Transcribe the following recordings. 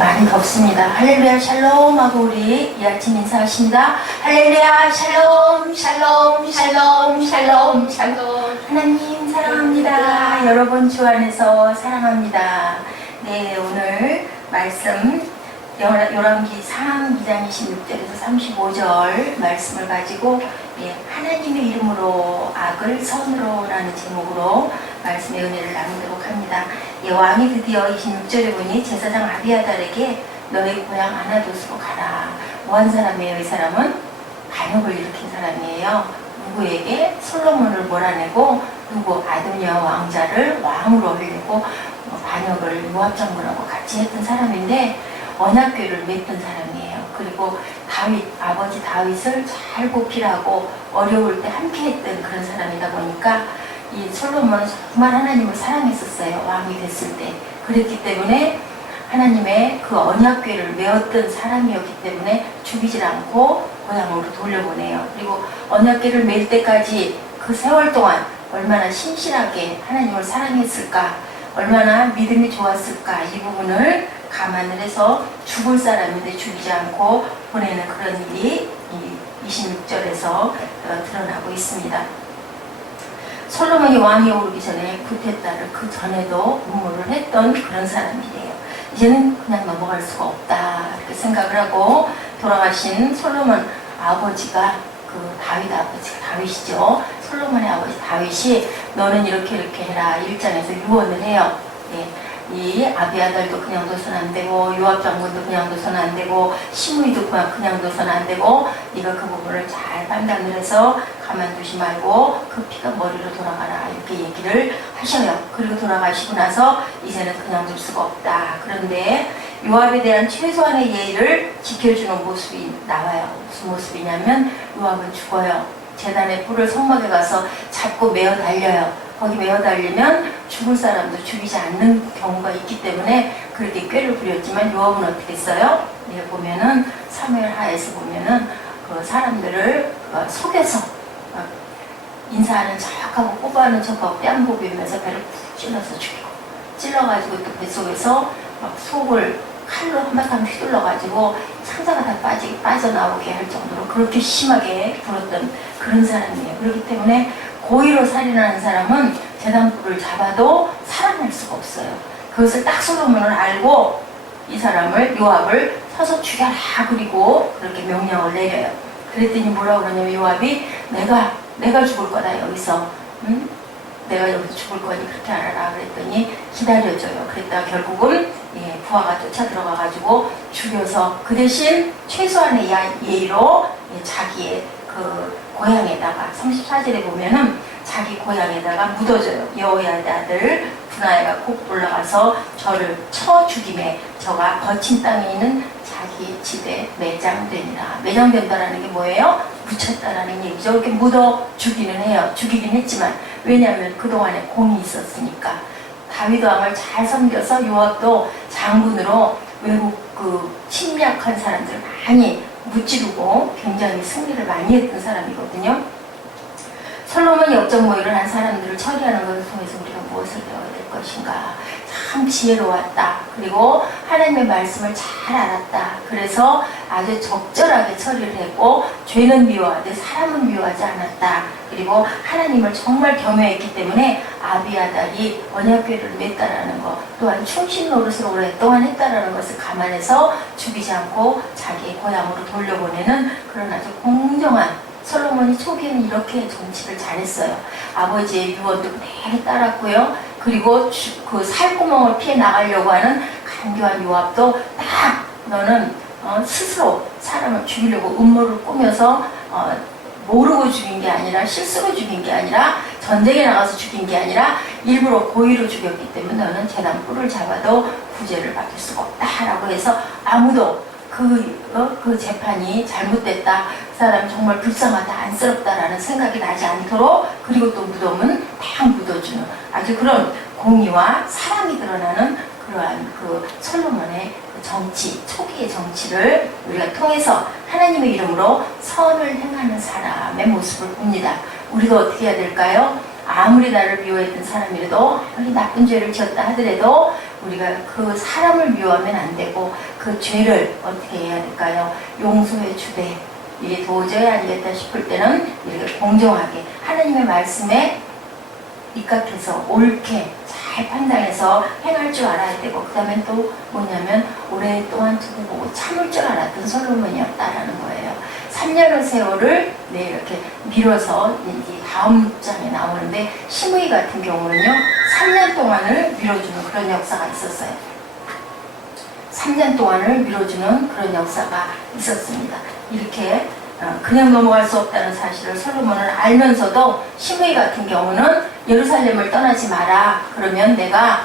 많이 덥습니다. 할렐루야 샬롬 하고 우리 이 아침 인사하십니다. 할렐루야 샬롬 샬롬 샬롬 샬롬 샬롬. 하나님 사랑합니다. 여러분 주 안에서 사랑합니다. 네, 오늘 말씀 열왕기 2장 26절에서 35절 말씀을 가지고 하나님의 이름으로 악을 선으로 라는 제목으로 말씀의 은혜를 나누도록 합니다. 왕이 드디어 26절에 보니 제사장 아비아달에게 너희 고향 아나돗으로 가라. 뭐한 사람이에요? 이 사람은 반역을 일으킨 사람이에요. 누구에게? 솔로몬을 몰아내고 누구 아도니아 왕자를 왕으로 하려고 반역을 모압 장군하고 같이 했던 사람인데 언약궤를 맺던 사람이에요. 그리고 다윗, 아버지 다윗을 잘 보필하고 어려울 때 함께 했던 그런 사람이다 보니까 이 솔로몬은 정말 하나님을 사랑했었어요. 왕이 됐을 때. 그랬기 때문에 하나님의 그 언약궤를 메었던 사람이었기 때문에 죽이질 않고 고향으로 돌려보내요. 그리고 언약궤를 맬 때까지 그 세월 동안 얼마나 신실하게 하나님을 사랑했을까, 얼마나 믿음이 좋았을까, 이 부분을 감안을 해서 죽을 사람인데 죽이지 않고 보내는 그런 일이 이 26절에서 드러나고 있습니다. 솔로몬이 왕이 오르기 전에 구테타를 그 전에도 음모를 했던 그런 사람이에요. 이제는 그냥 넘어갈 수가 없다 이렇게 생각을 하고 돌아가신 솔로몬 아버지가 그 다윗 아버지가 다윗이죠. 솔로몬의 아버지 다윗이 너는 이렇게 해라 1장에서 유언을 해요. 이 아비아달도 그냥 둬선 안 되고 요압 장군도 그냥 둬선 안 되고 시므이도 그냥 둬선 안 되고 네가 그 부분을 잘 판단을 해서 가만두지 말고 그 피가 머리로 돌아가라 이렇게 얘기를 하셔요. 그리고 돌아가시고 나서 이제는 그냥 둘 수가 없다. 그런데 요압에 대한 최소한의 예의를 지켜주는 모습이 나와요. 무슨 모습이냐면 요압은 죽어요. 제단의 뿔을 성막에 가서 잡고 메어 달려요. 거기 메어 달리면 죽을 사람도 죽이지 않는 경우가 있기 때문에 그렇게 꾀를 부렸지만 요압은 어떻게 했어요? 보면은 사무엘 하에서 보면은 그 사람들을 속여서 인사하는 척하고 뽑아하는 척하고 뺨 보이면서 배를 푹 찔러서 죽이고 찔러가지고 또 뱃속에서 막 속을 칼로 한바탕 휘둘러가지고 상자가 다 빠져나오게 할 정도로 그렇게 심하게 굴었던 그런 사람이에요. 그렇기 때문에 고의로 살인하는 사람은 제단불을 잡아도 살아날 수가 없어요. 그것을 딱 솔로몬을 알고 이 사람을 요압을 서서 죽여라 그리고 그렇게 명령을 내려요. 그랬더니 뭐라고 그러냐면 요압이 내가 죽을 거다 여기서 응? 내가 여기서 죽을 거니 그렇게 알아라 그랬더니 기다려줘요. 그랬다가 결국은 부하가 쫓아 들어가가지고 죽여서 그 대신 최소한의 예의로 자기의 그 고향에다가 34절에 보면은 자기 고향에다가 묻어줘요. 여호야다 아들 분하야가 꼭 올라가서 저를 쳐 죽임에 저가 거친 땅에 있는 자기 집에 매장되니라. 매장된다라는 게 뭐예요? 묻혔다라는 얘기죠. 이렇게 묻어 죽이는 해요. 죽이긴 했지만 왜냐하면 그동안에 공이 있었으니까. 다윗 왕을 잘 섬겨서 요압도 장군으로 외국 그 침략한 사람들을 많이 무찌르고 굉장히 승리를 많이 했던 사람이거든요. 솔로몬이 역적 모의를 한 사람들을 처리하는 것을 통해서 우리가 무엇을 배워야 될 것인가. 참 지혜로웠다. 그리고 하나님의 말씀을 잘 알았다. 그래서 아주 적절하게 처리를 했고 죄는 미워하되 사람은 미워하지 않았다. 그리고 하나님을 정말 겸허했기 때문에 아비아달이 언약궤를 맸다라는 것, 또한 충신 노릇을 오랫동안 했다라는 것을 감안해서 죽이지 않고 자기의 고향으로 돌려보내는 그런 아주 공정한, 솔로몬이 초기에는 이렇게 정치를 잘했어요. 아버지의 유언도 그대로 따랐고요. 그리고 그 살구멍을 피해 나가려고 하는 간교한 요압도 딱 너는 스스로 사람을 죽이려고 음모를 꾸며서 모르고 죽인 게 아니라 실수로 죽인 게 아니라 전쟁에 나가서 죽인 게 아니라 일부러 고의로 죽였기 때문에 너는 제단 뿔을 잡아도 구제를 받을 수가 없다라고 해서 아무도 그 재판이 잘못됐다, 그 사람 정말 불쌍하다, 안쓰럽다라는 생각이 나지 않도록, 그리고 또 무덤은 딱 묻어주는 아주 그런 공의와 사랑이 드러나는 그러한 그 솔로몬의 정치, 초기의 정치를 우리가 통해서 하나님의 이름으로 선을 행하는 사람의 모습을 봅니다. 우리가 어떻게 해야 될까요? 아무리 나를 미워했던 사람이라도 아무리 나쁜 죄를 지었다 하더라도 우리가 그 사람을 미워하면 안 되고 그 죄를 어떻게 해야 될까요? 용서해 주되 이게 도저히 아니겠다 싶을 때는 이렇게 공정하게 하나님의 말씀에 입각해서 옳게 잘 판단해서 행할 줄 알아야 되고 그 다음에 또 뭐냐면 오랫동안 두고 보고 참을 줄 알았던 솔로몬이었다라는 거예요. 3년의 세월을 이렇게 밀어서 이제 다음 장에 나오는데 시므이 같은 경우는요 3년 동안을 밀어주는 그런 역사가 있었어요. 3년 동안을 밀어주는 그런 역사가 있었습니다. 이렇게 그냥 넘어갈 수 없다는 사실을 솔로몬은 알면서도 시므이 같은 경우는 예루살렘을 떠나지 마라. 그러면 내가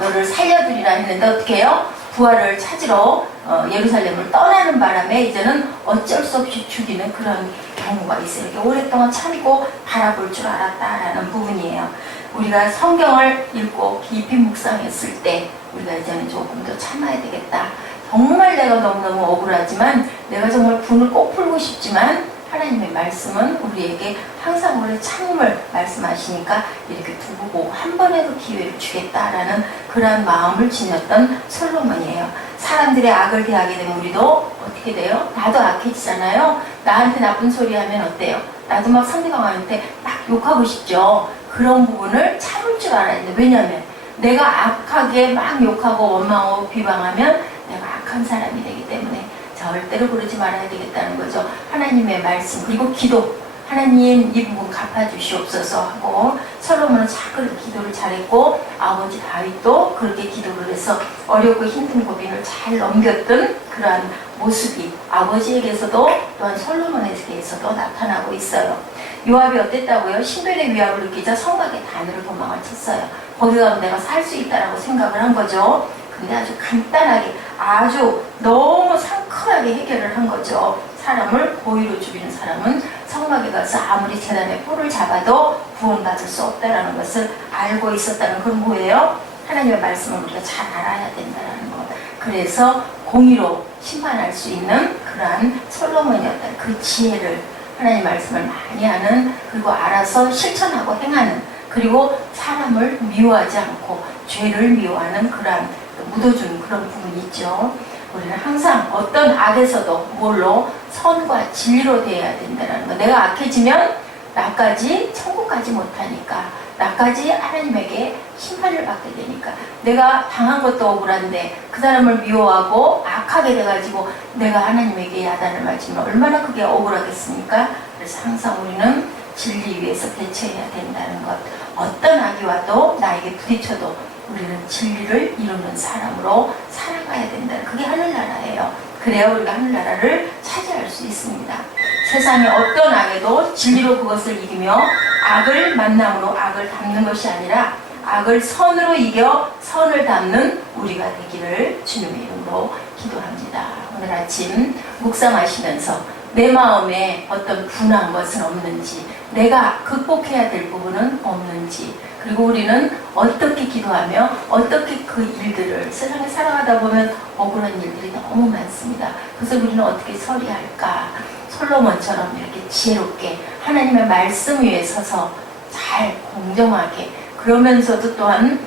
너를 살려두리라 했는데 어떻게 해요? 부활을 찾으러 예루살렘을 떠나는 바람에 이제는 어쩔 수 없이 죽이는 그런 경우가 있어요. 이렇게 오랫동안 참고 바라볼 줄 알았다라는 부분이에요. 우리가 성경을 읽고 깊이 묵상했을 때 우리가 이제는 조금 더 참아야 되겠다. 정말 내가 너무너무 억울하지만 내가 정말 분을 꼭 풀고 싶지만 하나님의 말씀은 우리에게 항상 우리의 참음을 말씀하시니까 이렇게 두고 보고 한 번에도 기회를 주겠다라는 그러한 마음을 지녔던 솔로몬이에요. 사람들의 악을 대하게 되면 우리도 어떻게 돼요? 나도 악해지잖아요. 나한테 나쁜 소리 하면 어때요? 나도 막 상대방한테 막 욕하고 싶죠. 그런 부분을 참을 줄 알아야 돼. 왜냐하면 내가 악하게 막 욕하고 원망하고 비방하면 내가 악한 사람이 되기 때문에 절대로 그러지 말아야 되겠다는 거죠. 하나님의 말씀 그리고 기도 하나님 이 부분 갚아주시옵소서 하고 솔로몬은 자꾸 기도를 잘했고 아버지 다윗도 그렇게 기도를 해서 어렵고 힘든 고비를 잘 넘겼던 그러한 모습이 아버지에게서도 또한 솔로몬에게서도 나타나고 있어요. 요압이 어땠다고요? 신변의 위압을 느끼자 성곽의 단으로 도망을 쳤어요. 거기 가면 내가 살 수 있다라고 생각을 한 거죠. 근데 아주 간단하게 아주 너무 상큼하게 해결을 한 거죠. 사람을 고의로 죽이는 사람은 성막에 가서 아무리 재단에 뿔을 잡아도 구원받을 수 없다는 것을 알고 있었다는 건 뭐예요? 하나님의 말씀을 우리가 잘 알아야 된다는 것. 그래서 공의로 심판할 수 있는 그러한 솔로몬이었다. 그 지혜를 하나님 말씀을 많이 하는 그리고 알아서 실천하고 행하는 그리고 사람을 미워하지 않고 죄를 미워하는 그러한 묻어주는 그런 부분이 있죠. 우리는 항상 어떤 악에서도 뭘로 선과 진리로 대해야 된다는 거. 내가 악해지면 나까지 천국까지 못하니까 나까지 하나님에게 심판을 받게 되니까 내가 당한 것도 억울한데 그 사람을 미워하고 악하게 돼가지고 내가 하나님에게 야단을 맞으면 얼마나 그게 억울하겠습니까? 그래서 항상 우리는 진리 위에서 대처해야 된다는 것. 어떤 악이 와도 나에게 부딪혀도 우리는 진리를 이루는 사람으로 살아가야 된다. 그게 하늘나라예요. 그래야 우리가 하늘나라를 차지할 수 있습니다. 세상의 어떤 악에도 진리로 그것을 이기며 악을 만남으로 악을 담는 것이 아니라 악을 선으로 이겨 선을 담는 우리가 되기를 주님의 이름으로 기도합니다. 오늘 아침 묵상하시면서 내 마음에 어떤 분한 것은 없는지 내가 극복해야 될 부분은 없는지 그리고 우리는 어떻게 기도하며 어떻게 그 일들을 세상에 살아가다 보면 억울한 일들이 너무 많습니다. 그래서 우리는 어떻게 처리할까? 솔로몬처럼 이렇게 지혜롭게 하나님의 말씀 위에 서서 잘 공정하게 그러면서도 또한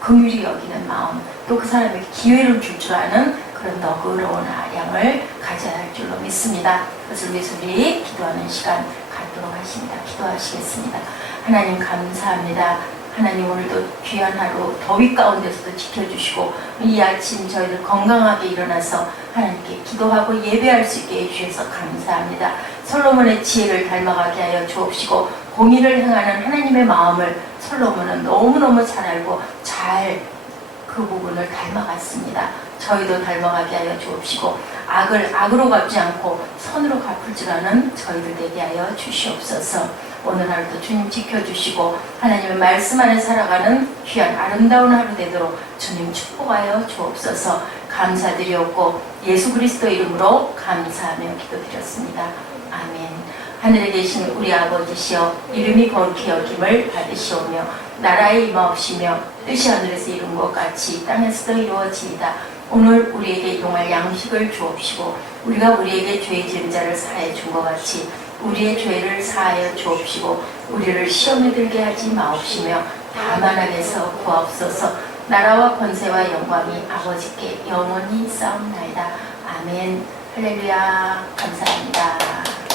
긍휼히 여기는 마음 또 그 사람에게 기회를 줄 아는 그런 너그러운 아량을 가져야 할 줄로 믿습니다. 그것을 위해서 우리 기도하는 시간 갖도록 하십니다. 기도하시겠습니다. 하나님 감사합니다. 하나님 오늘도 귀한 하루 더위 가운데서도 지켜주시고 이 아침 저희들 건강하게 일어나서 하나님께 기도하고 예배할 수 있게 해주셔서 감사합니다. 솔로몬의 지혜를 닮아가게 하여 주옵시고 공의를 행하는 하나님의 마음을 솔로몬은 너무너무 잘 알고 잘 그 부분을 닮아갔습니다. 저희도 닮아가게 하여 주옵시고 악을 악으로 갚지 않고 선으로 갚을 줄 아는 저희들 되게 하여 주시옵소서. 오늘 하루도 주님 지켜주시고 하나님의 말씀 안에 살아가는 귀한 아름다운 하루 되도록 주님 축복하여 주옵소서. 감사드리옵고 예수 그리스도 이름으로 감사하며 기도드렸습니다. 아멘. 하늘에 계신 우리 아버지시여 이름이 거룩히 여김을 받으시오며 나라에 임하옵시며 뜻이 하늘에서 이룬 것 같이 땅에서도 이루어지이다. 오늘 우리에게 일용할 양식을 주옵시고 우리가 우리에게 죄 지은 자를 사하여 준 것 같이 우리의 죄를 사하여 주옵시고 우리를 시험에 들게 하지 마옵시며 다만 악에서 구하옵소서. 나라와 권세와 영광이 아버지께 영원히 있사옵나이다. 아멘. 할렐루야. 감사합니다.